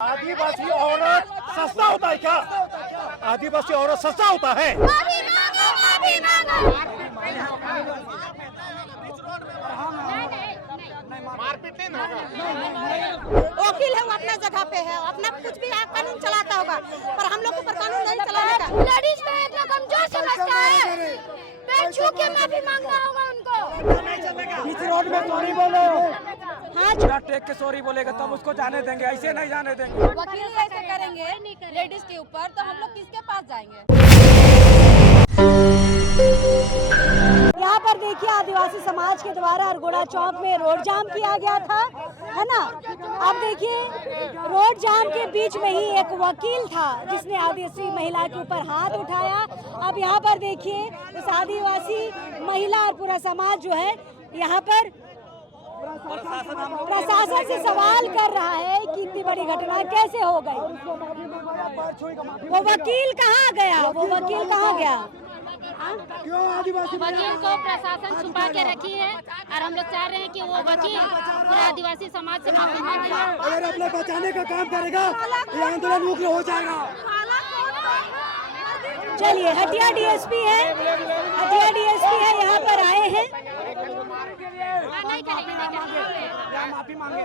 आदिवासी औरत सस्ता होता है क्या? आदिवासी औरत सस्ता होता है? मारपीट नहीं ना होगा। वकील है, वो अपना जगह पे है, अपना कुछ भी कानून चलाता होगा, पर हम लोग के ऊपर कानून नहीं चलाने का। लेडीज में इतना कमजोर समझता है, पैर छू के माफी मांगना होगा उनको। बीच रोड में सॉरी बोलो। हाँ, पूरा टेक के सॉरी बोलेगा तब उसको जाने देंगे, ऐसे नहीं जाने देंगे। वकील ऐसे करेंगे लेडीज के ऊपर, तो हम लोग किसके पास जाएंगे? यहाँ पर देखिए, आदिवासी समाज के द्वारा अरगोड़ा चौक में रोड जाम किया गया था, है ना। अब देखिए, रोड जाम के बीच में ही एक वकील था जिसने आदिवासी महिला के ऊपर हाथ उठाया। अब यहाँ पर देखिए, इस आदिवासी महिला और पूरा समाज जो है यहाँ पर प्रशासन से सवाल कर रहा है कि इतनी बड़ी घटना कैसे हो गई। वो वकील कहाँ गया? क्यों आदिवासी वकील को प्रशासन छुपा के रखी है और हम लोग चाह रहे हैं कि वो वकील पूरे आदिवासी समाज से माफी मांगे। अगर अपने बचाने का काम करेगा ये आंदोलन उग्र हो जाएगा। चलिए, हटिया डीएसपी है, यहाँ पर आए हैं। नहीं करेंगे, माफी मांगे।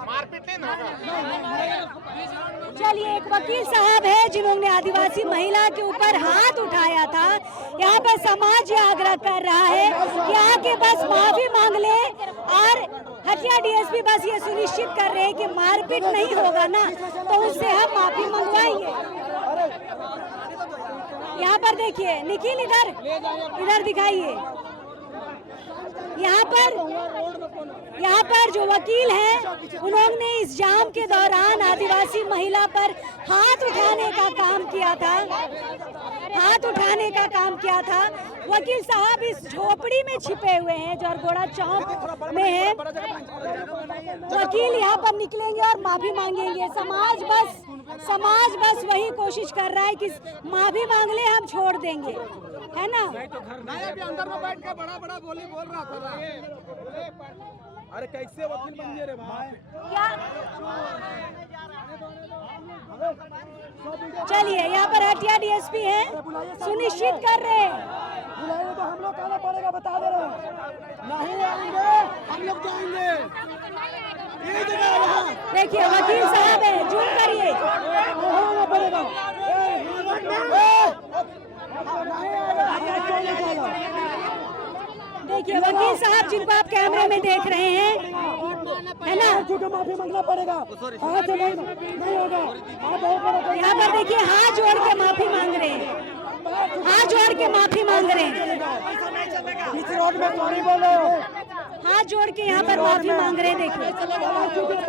मारपीट नहीं ना होगा। चलिए, एक वकील साहब है जिन्होंने आदिवासी महिला के ऊपर हाथ उठाया था। यहाँ पर समाज ये आग्रह कर रहा है कि आके बस माफी मांग ले, और हटिया डीएसपी बस ये सुनिश्चित कर रहे हैं कि मारपीट नहीं होगा ना, तो उससे हम माफी मंगवाएंगे। यहाँ पर देखिए, निखिल इधर दिखाइए। यहाँ पर जो वकील हैं, उन्होंने इस जाम के दौरान आदिवासी महिला पर हाथ उठाने का काम किया था। वकील साहब इस झोपड़ी में छिपे हुए हैं जो अरगोड़ा चौक में है। वकील यहाँ पर निकलेंगे और माफी मांगेंगे। समाज बस वही कोशिश कर रहा है कि माफी मांग ले, हम छोड़ देंगे, है ना। अभी अंदर में बैठ के बड़ा बोल रहा था। अरे कैसे वकील बन गए रे भाई? चलिए, यहाँ पर हटिया डीएसपी है, सुनिश्चित कर रहे हैं। बुलाएंगे तो हम लोग आना पड़ेगा, बता दे रहे हैं। नहीं आएंगे, हम लोग जाएंगे। ये जगह यहाँ देखिए, वकील साहब है, जूम करिए। आना पड़ेगा। देखिए, वकील साहब जिनको आप कैमरे में देख रहे हैं, है ना। माफी मांगना पड़ेगा, हाथ से नहीं होगा। यहाँ पर देखिए, हाथ जोड़ के माफी मांग रहे हैं। बीच रोड में सॉरी बोलो। हाथ जोड़ के यहाँ पर माफी मांग रहे हैं। देखिए,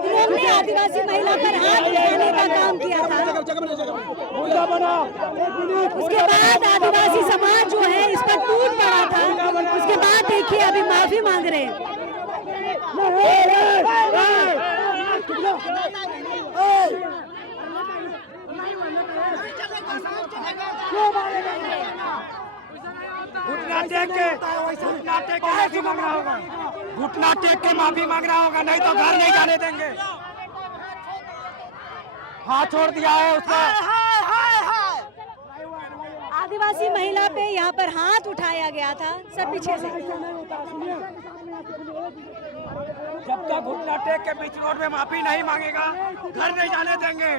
उन्होंने आदिवासी महिला पर हाथ उठाने का काम किया था। उसके बाद आदिवासी समाज जो है इस पर टूट पड़ा था। उसके बाद देखिए, अभी माफी मांग रहे हैं। घुटना टेक के माफी मांगना होगा, नहीं तो घर नहीं जाने देंगे। हाथ छोड़ दिया है उसका। आदिवासी महिला पे यहाँ पर हाथ उठाया गया था, सब पीछे से। जब तक घुटना टेक के बीच रोड में माफी नहीं मांगेगा, घर नहीं जाने देंगे।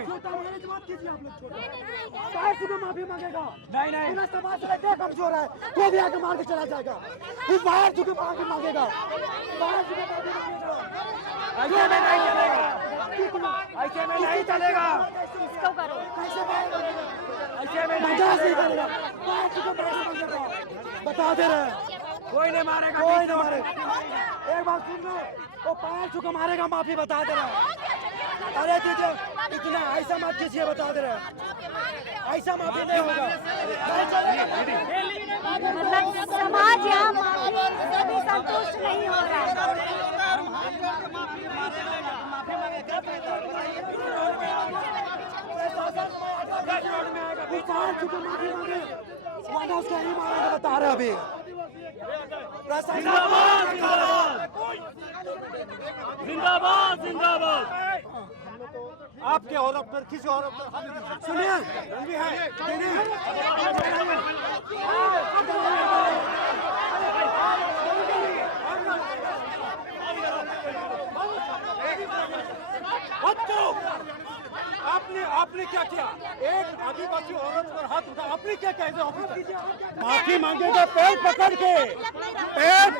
माफी मांगेगा नहीं समाज में क्या कमजोर है, वो भी आके मार के चला जाएगा। वो बाहर झुके माफी मांगेगा, ऐसे में नहीं चलेगा, ऐसे में नहीं चलेगा, ऐसे में नहीं चलेगा। बता दे रहे, कोई नहीं मारेगा, कोई नहीं मारेगा। एक बात सुन लो, वो पैर छू के मारेगा, माफी बता दे रहा। अरे दीजिए, इतना ऐसा मत कीजिए, बता दे रहे, ऐसा माफी नहीं होगा। समाज यहाँ संतुष्ट नहीं हो रहा है। पाँच छू के माफी मांगे, वरना उसको नहीं मारेंगे, बता रहे अभी। जिंदाबाद जिंदाबाद। आपके औरत पर किसी औरत पर सुनिए आपने क्या किया? एक आदिवासी औरत पर हाथ उठा, आपने क्या कहा? माफी मांगेगा, पैर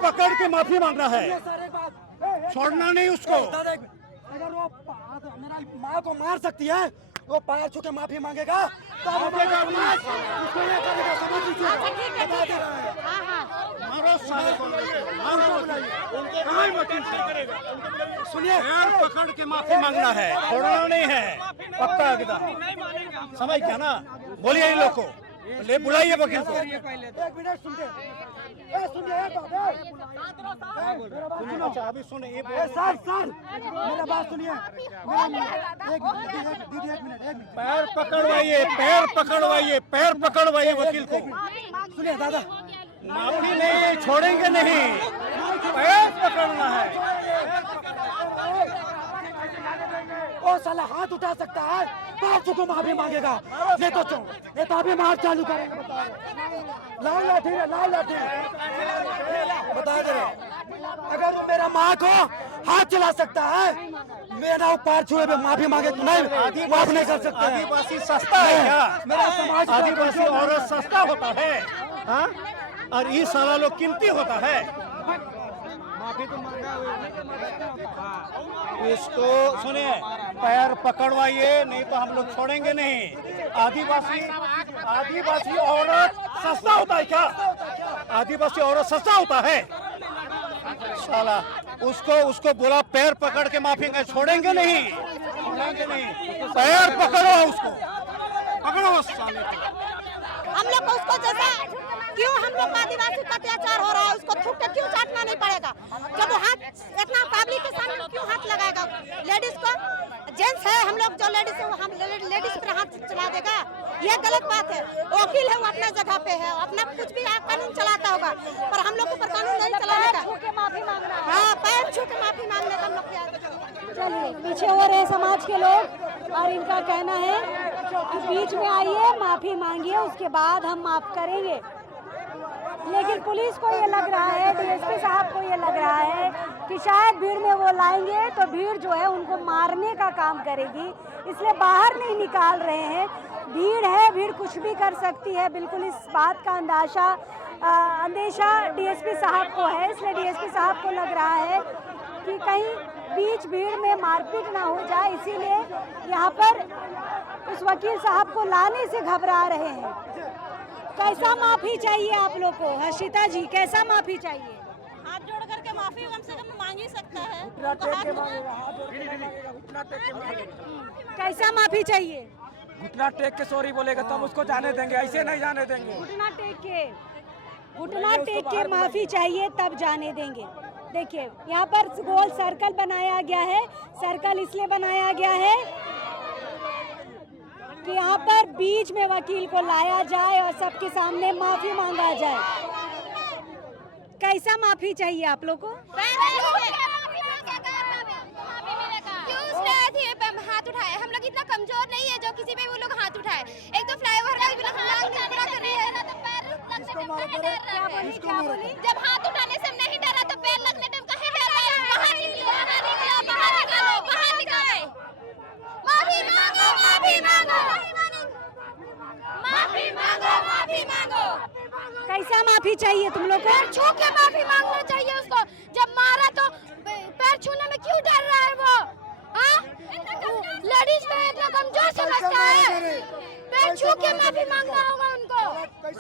पकड़ के माफी मांगना है, छोड़ना नहीं उसको। अगर वो मेरा माँ को मार सकती है, वो पैर छू के माफी मांगेगा तो उसको ये करेगा, समझ लीजिए। बता दे रहा है, मारो साले को, कहाँ वकील से करेगा? सुनिए, पैर पकड़ के माफी मांगना है, छोड़ना नहीं है, पक्का एकदम। समझ क्या ना? बोलिए इन लोग को, ले बुलाइए वकील को। एक मिनट सुनिए, अच्छा अभी सुने, सर मेरा बात सुनिए, पैर पकड़वाइए वकील को। सुनिए दादा, माफी नहीं, छोड़ेंगे नहीं, पैर पकड़ना है। वो साला हाथ उठा सकता है, पैर छू को माफी मांगेगा, ये तो अभी मार चालू करेंगे। लाल लाठी बता दे रहे, अगर वो मेरा माँ को हाथ चला सकता है, मेरा पैर छुए पे माफी मांगे तो नहीं, माफ नहीं कर सकते। आदिवासी सस्ता है क्या? मेरा समाज आदिवासी औरत सस्ता होता है, हाँ? और ये सारा लोग कीमती होता है। माफी तो मांगा, इसको सुनिए, पैर पकड़वाइए, नहीं तो हम लोग छोड़ेंगे नहीं। आदिवासी औरत सस्ता होता है क्या? आदिवासी औरत सस्ता होता है साला। उसको बोला पैर पकड़ के माफी, छोड़ेंगे नहीं, पैर पकड़ो, उसको पकड़ो साले को। हम लोग को उसको जैसा क्यों हम लोग आदिवासी का अत्याचार हो रहा है, उसको थूक के क्यों चाटना नहीं पड़ेगा? जब वो हाथ इतना पब्लिक के सामने क्यों हाथ लगाएगा? लेडीज को, जेंट्स है हम लोग, जो लेडीज है वो हम लेडीज पर हाथ चला देगा, ये गलत बात है। वकील है, वो अपना जगह पे है, अपना कुछ भी कानून चलाता होगा, पर हम लोग के ऊपर कानून नहीं चलाएगा। हाँ, पैर छू के माफी मांगने का हम लोग। चलिए, पीछे हो रहे समाज के लोग, और इनका कहना है कि बीच में आइए, माफी मांगिए, उसके बाद हम माफ करेंगे। लेकिन पुलिस को ये लग रहा है, डीएसपी साहब को ये लग रहा है कि शायद भीड़ में वो लाएंगे तो भीड़ जो है उनको मारने का काम करेगी, इसलिए बाहर नहीं निकाल रहे हैं। भीड़ है, भीड़ कुछ भी कर सकती है, बिल्कुल इस बात का अंदेशा डीएसपी साहब को है, इसलिए डीएसपी साहब को लग रहा है कि कहीं बीच भीड़ में मारपीट ना हो जाए, इसीलिए यहाँ पर उस वकील साहब को लाने से घबरा रहे हैं। कैसा माफी चाहिए आप लोग को? हर्षिता जी, कैसा माफी चाहिए? हाथ जोड़ करके माफी कम से कम मांग ही सकता है। कैसा माफी चाहिए? घुटना टेक के सॉरी बोलेगा तब उसको जाने देंगे, ऐसे नहीं जाने देंगे। घुटना टेक के माफी चाहिए तब जाने देंगे। देखिए, यहाँ पर गोल सर्कल बनाया गया है। सर्कल इसलिए बनाया गया है कि यहाँ पर बीच में वकील को लाया जाए और सबके सामने माफी मांगा जाए। कैसा माफी चाहिए आप लोग को? हाथ उठाए, हम लोग इतना कमजोर नहीं है जो किसी पे वो लोग हाथ उठाए। एक तो फ्लाईओवर का भी पूरा कर रही है, जब हाथ उठाने से नहीं डरा तो पैर लगने टाइम कहीं डर रहे हैं? बाहर निकलो, बाहर निकाले, माफी मांगो, माफी मांगो, माफी मांगो, माफी मांगो। कैसा माफी चाहिए तुम लोग को? छू के माफी मांगना चाहिए उसको। जब मारा तो पैर छूने में क्यों डर रहा है वो? लेडीज में इतना कमजोर समझता है, पैर छू के माफी मांगना होगा उनको। पैर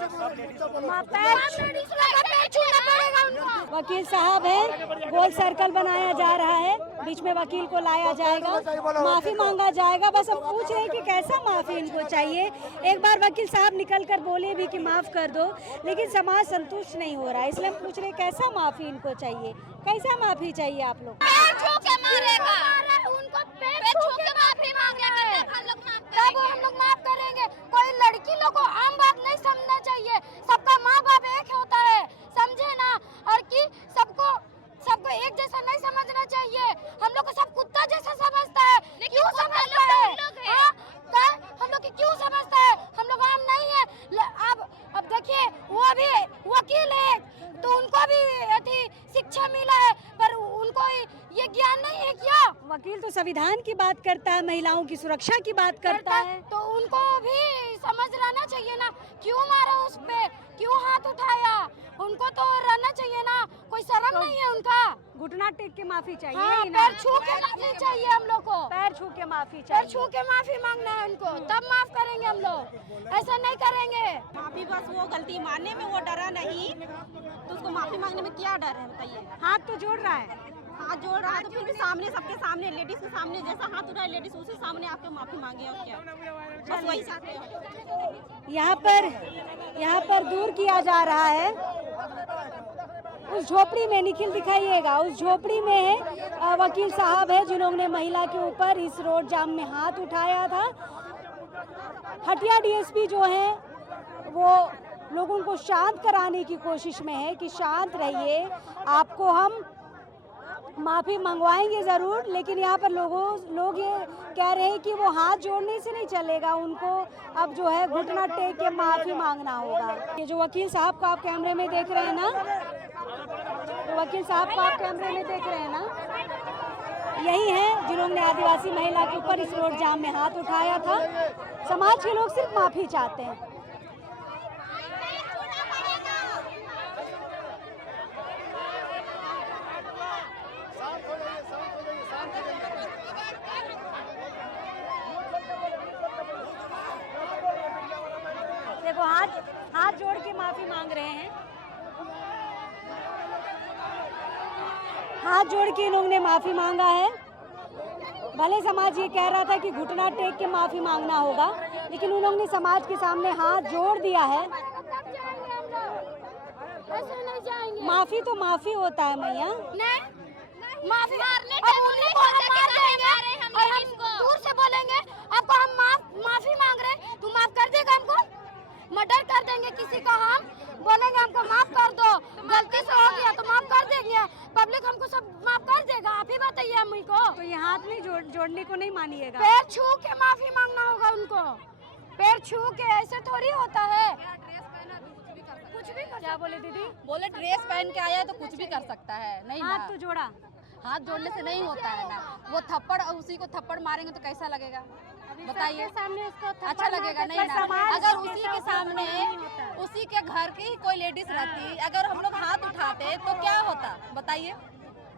छूना पड़ेगा उनको। वकील साहब है, गोल सर्कल बनाया जा रहा है, बीच में वकील को लाया जाएगा, माफी मांगा जाएगा। बस हम पूछ रहे हैं कि कैसा माफी इनको चाहिए। एक बार वकील साहब निकल कर बोले भी कि माफ कर दो, लेकिन समाज संतुष्ट नहीं हो रहा है, इसलिए हम पूछ रहे हैं कैसा माफी इनको चाहिए। कैसा माफी चाहिए आप लोग? पैर छू के मारेगा उनको, पैर छू के माफी मांगेगा, हम लोग माफ तब हम लोग माफ करेंगे। कोई लड़की लोग को आम बात नहीं समझना चाहिए, सबका माँ बाप एक होता है, समझे ना। और कि सबको एक जैसा नहीं समझना चाहिए। हम लोग को सब कुत्ता जैसा समझता है, क्यों समझता है? हम लोग क्यों समझता है? हम लोग आम नहीं है। अब देखिए वो भी वकील है तो उनको भी शिक्षा मिला है, पर उनको ये ज्ञान नहीं है क्या? वकील तो संविधान की बात करता है, महिलाओं की सुरक्षा की बात करता है, तो उनको भी समझ रहना चाहिए ना। क्यों मारा उस पे, क्यों हाथ उठाया? उनको तो रहना चाहिए ना, कोई शर्म नहीं है उनका। घुटना टेक के माफी चाहिए। हाँ, पैर छू के माफी चाहिए हम लोग को, पैर छू के माफी पैर चाहिए। छू के माफी मांगना है उनको, तब माफ करेंगे हम लोग, ऐसा नहीं करेंगे। माफी बस वो गलती मानने में वो डरा नहीं, तो उसको माफी मांगने में क्या डर है बताइए? हाथ तो जोड़ रहा है, हाथ जोड़ रहा है तो फिर भी सामने, सबके सामने, लेडीज के सामने जैसा हाथ उठाए लेडीज उसी सामने आपके माफी मांगे और क्या, बस वही चाहते हैं। यहाँ पर दूर किया जा रहा है। उस झोपड़ी में निखिल दिखाइएगा, उस झोपड़ी में वकील साहब है जिन्होंने महिला के ऊपर इस रोड जाम में हाथ उठाया था। हटिया डीएसपी जो है वो लोगों को शांत कराने की कोशिश में है कि शांत रहिए, आपको हम माफ़ी मंगवाएंगे ज़रूर, लेकिन यहाँ पर लोग ये कह रहे हैं कि वो हाथ जोड़ने से नहीं चलेगा, उनको अब जो है घुटना टेक के माफ़ी मांगना होगा। ये जो वकील साहब को आप कैमरे में देख रहे हैं ना, तो वकील साहब को आप कैमरे में देख रहे हैं ना, यही है जिन्होंने आदिवासी महिला के ऊपर इस रोड जाम में हाथ उठाया था। समाज के लोग सिर्फ माफ़ी चाहते हैं। देखो हाथ जोड़ के माफी मांग रहे हैं, हाथ जोड़ के इन्होंने माफी मांगा है। भले समाज ये कह रहा था कि घुटना टेक के माफी मांगना होगा, लेकिन उन्होंने समाज के सामने हाथ जोड़ दिया है। माफी तो माफी होता है मैया, माफी मारने अब उन्हीं को हम मार देंगे और हम दूर से बोलेंगे आपको हम माफी मांग रहे, तू माफ कर देगा हमको? मर्डर कर देंगे किसी को, हम बोलेंगे हमको माफ कर दो, गलती से हो गया तो माफ कर देंगे, पब्लिक हमको सब माफ कर देगा। आप ही बताइए हम को। तो ये हाथ नहीं जोड़ने को नहीं मानिएगा, पैर छू के माफी मांगना होगा उनको, पैर छू के, ऐसे थोड़ी होता है। कुछ भी कर, क्या बोले दीदी? बोले ड्रेस पहन के आया तो कुछ भी कर सकता है, नहीं हाथ तो जोड़ा, हाथ जोड़ने से नहीं होता है ना। वो थप्पड़, उसी को थप्पड़ मारेंगे तो कैसा लगेगा बताइए? सामने उसको अच्छा लगेगा नहीं ना। अगर उसी के सामने, उसी के घर की ही कोई लेडीज रहती, अगर हम लोग हाथ उठाते तो क्या होता बताइए?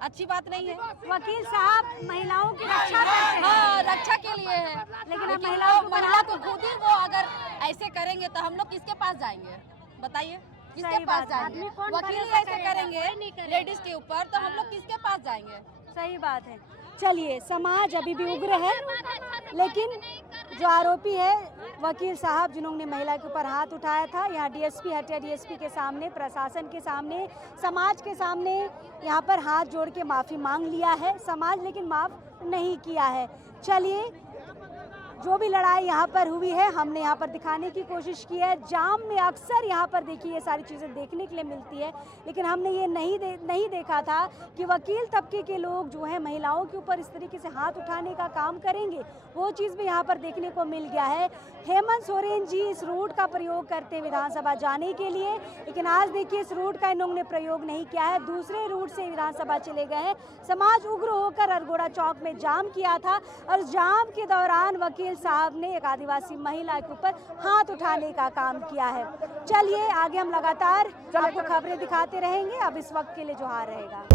अच्छी बात नहीं है। वकील साहब महिलाओं की रक्षा करते हैं। हाँ, रक्षा के लिए है, लेकिन महिला को खुद ही वो अगर ऐसे करेंगे तो हम लोग किसके पास जाएंगे बताइए? किसके पास जाएंगे? वकील ही ऐसे करेंगे लेडीज के ऊपर तो हम लोग किसके पास जाएंगे? सही बात है। चलिए, समाज अभी भी उग्र है, लेकिन जो आरोपी है वकील साहब जिन्होंने महिला के ऊपर हाथ उठाया था, यहाँ डीएसपी, हटिया डीएसपी के सामने, प्रशासन के सामने, समाज के सामने यहाँ पर हाथ जोड़ के माफ़ी मांग लिया है समाज, लेकिन माफ़ नहीं किया है। चलिए, जो भी लड़ाई यहाँ पर हुई है हमने यहाँ पर दिखाने की कोशिश की है। जाम में अक्सर यहाँ पर देखिए ये सारी चीज़ें देखने के लिए मिलती है, लेकिन हमने ये नहीं देखा था कि वकील तबके के लोग जो है महिलाओं के ऊपर इस तरीके से हाथ उठाने का काम करेंगे। वो चीज़ भी यहाँ पर देखने को मिल गया है। हेमंत सोरेन जी इस रूट का प्रयोग करते हैं विधानसभा जाने के लिए, लेकिन आज देखिए इस रूट का इन्होंने प्रयोग नहीं किया है, दूसरे रूट से विधानसभा चले गए हैं। समाज उग्र होकर अरगोड़ा चौक में जाम किया था और जाम के दौरान वकील साहब ने एक आदिवासी महिला के ऊपर हाथ उठाने का काम किया है। चलिए, आगे हम लगातार आपको खबरें दिखाते रहेंगे। अब इस वक्त के लिए जोहार रहेगा।